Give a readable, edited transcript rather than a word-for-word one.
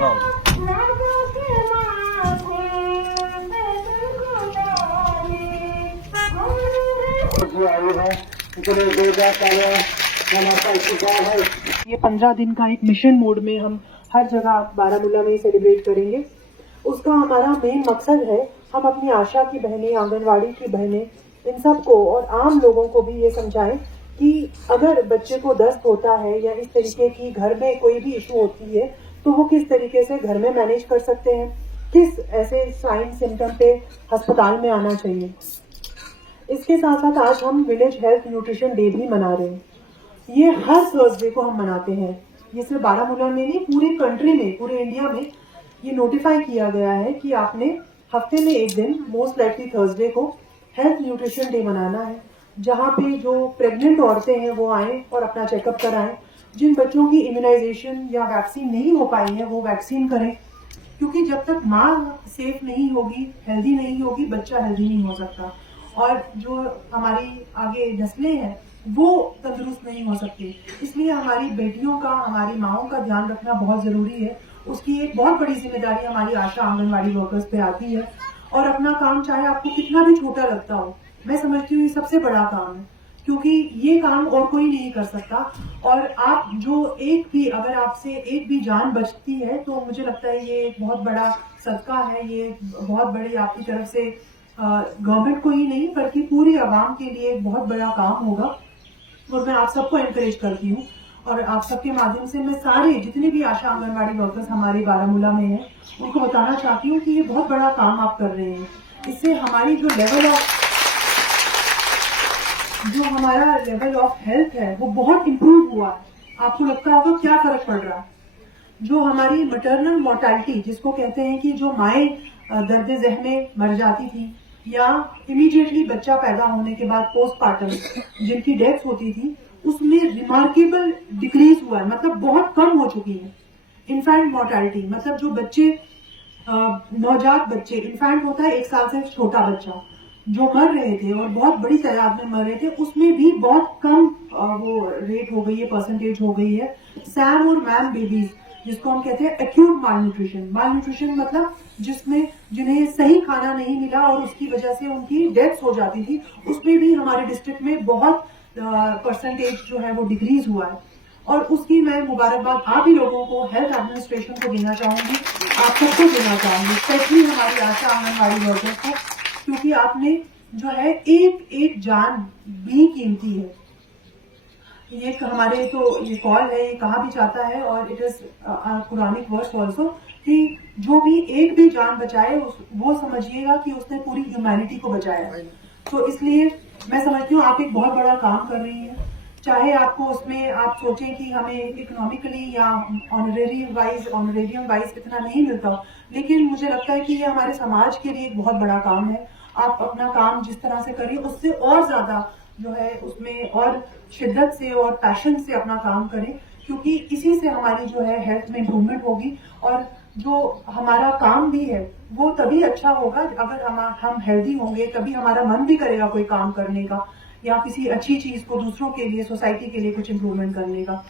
ये 15 दिन का एक मिशन मोड में हम हर जगह बारामूला में सेलिब्रेट करेंगे। उसका हमारा मेन मकसद है हम अपनी आशा की बहनें, आंगनवाड़ी की बहनें, इन सबको और आम लोगों को भी ये समझाएं कि अगर बच्चे को दस्त होता है या इस तरीके की घर में कोई भी इशू होती है तो वो किस तरीके से घर में मैनेज कर सकते हैं, किस ऐसे साइन सिम्टम पे अस्पताल में आना चाहिए। इसके साथ साथ आज हम विलेज हेल्थ न्यूट्रिशन डे भी मना रहे हैं। ये हर थर्सडे को हम मनाते हैं। ये सिर्फ बारामूला में नहीं, पूरे कंट्री में, पूरे इंडिया में ये नोटिफाई किया गया है कि आपने हफ्ते में एक दिन, मोस्ट लाइकली थर्सडे को, हेल्थ न्यूट्रिशन डे मनाना है, जहाँ पे जो प्रेग्नेंट औरतें हैं वो आएं और अपना चेकअप कराएं। जिन बच्चों की इम्यूनाइजेशन या वैक्सीन नहीं हो पाई है वो वैक्सीन करें, क्योंकि जब तक माँ सेफ नहीं होगी, हेल्दी नहीं होगी, बच्चा हेल्दी नहीं हो सकता। और जो हमारी आगे नस्लें हैं वो तंदुरुस्त नहीं हो सकती। इसलिए हमारी बेटियों का, हमारी माओं का ध्यान रखना बहुत जरूरी है। उसकी एक बहुत बड़ी जिम्मेदारी हमारी आशा आंगनवाड़ी वर्कर्स पे आती है। और अपना काम चाहे आपको कितना भी छोटा लगता हो, मैं समझती हूँ ये सबसे बड़ा काम है, क्योंकि ये काम और कोई नहीं कर सकता। और आप जो एक भी, अगर आपसे एक भी जान बचती है तो मुझे लगता है ये एक बहुत बड़ा सदका है। ये बहुत बड़ी आपकी तरफ से गवर्नमेंट को ही नहीं बल्कि पूरी आवाम के लिए एक बहुत बड़ा काम होगा। और मैं आप सबको एनकरेज करती हूँ और आप सबके माध्यम से मैं सारे जितने भी आशा आंगनवाड़ी वर्कर्स हमारे बारामूला में हैं उनको बताना चाहती हूँ कि ये बहुत बड़ा काम आप कर रहे हैं। इससे हमारी जो हमारा लेवल ऑफ हेल्थ है वो बहुत इम्प्रूव हुआ है। आपको लगता होगा क्या फर्क पड़ रहा है। जो हमारी मटरनल मोर्टेलिटी, जिसको कहते हैं कि जो माएँ दर्द ज़हन में मर जाती थी या इमीडिएटली बच्चा पैदा होने के बाद पोस्टमार्टम जिनकी डेथ होती थी, उसमें रिमार्केबल डिक्रीज हुआ है, मतलब बहुत कम हो चुकी है। इन्फेंट मोर्टेलिटी मतलब जो बच्चे, नवजात बच्चे, इन्फेंट होता है 1 साल से छोटा बच्चा, जो मर रहे थे और बहुत बड़ी तादाद में मर रहे थे, उसमें भी बहुत कम वो रेट हो गई है, परसेंटेज हो गई है। सैम और मैम बेबीज, जिसको हम कहते हैं एक्यूट मालन्यूट्रिशन। मालन्यूट्रिशन मतलब जिन्हें सही खाना नहीं मिला और उसकी वजह से उनकी डेथ्स हो जाती थी, उसमें भी हमारे डिस्ट्रिक्ट में बहुत परसेंटेज जो है वो डिक्रीज हुआ है। और उसकी मैं मुबारकबाद आप ही लोगों को, हेल्थ एडमिनिस्ट्रेशन को देना चाहूंगी, आप सबको देना चाहूंगी, स्पेशली हमारी आशा आंगनवाड़ी वर्कर्स को, क्योंकि आपने जो है एक एक जान भी कीमती है। ये हमारे तो ये कॉल है, ये कहा भी जाता है और it is Quranic verse also कि जो भी एक भी जान बचाए वो समझिएगा कि उसने पूरी ह्यूमैनिटी को बचाया। तो इसलिए मैं समझती हूँ आप एक बहुत बड़ा काम कर रही हैं। चाहे आपको उसमें आप सोचें कि हमें इकोनॉमिकली या ऑनरेरियम वाइज इतना नहीं मिलता हो, लेकिन मुझे लगता है कि ये हमारे समाज के लिए एक बहुत बड़ा काम है। आप अपना काम जिस तरह से करिए उससे और ज्यादा जो है उसमें और शिद्दत से और पैशन से अपना काम करें, क्योंकि इसी से हमारी जो है हेल्थ में इम्प्रूवमेंट होगी। और जो हमारा काम भी है वो तभी अच्छा होगा अगर हम हेल्दी होंगे, तभी हमारा मन भी करेगा कोई काम करने का या किसी अच्छी चीज को दूसरों के लिए, सोसाइटी के लिए कुछ इम्प्रूवमेंट करने का।